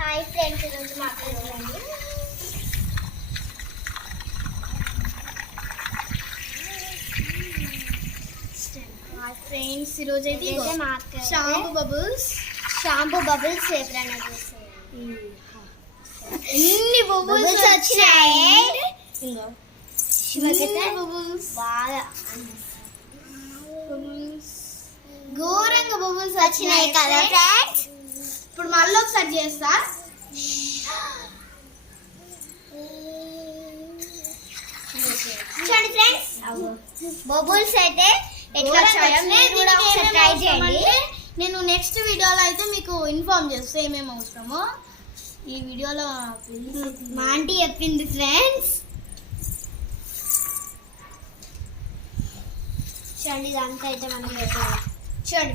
Hi friends, ఈరోజు మాట్లాడుతున్నాను. Hi friends, ఈరోజు అయితే షాంపూ బబుల్స్ ఎప్పుడైనా చూస్తున్నాను. ఎన్ని బబుల్స్ వచ్చినాయి, బాగా ఘోరంగా బబుల్స్ వచ్చినాయి కదా ఫ్రెండ్స్. ఇప్పుడు మళ్ళీ ఒకసారి చేస్తా. చూడండి ఫ్రెండ్స్, బబుల్స్ అయితే ఎట్లా వచ్చాయో మీరు కూడా ఒకసారి ట్రై చేయండి. నేను నెక్స్ట్ వీడియోలో అయితే మీకు ఇన్ఫార్మ్ చేస్తా ఏమేమి అవసరమో. ఈ వీడియోలో మా ఆంటీ చెప్పింది ఫ్రెండ్స్. చూడండి, దానికైతే మనం చూడండి.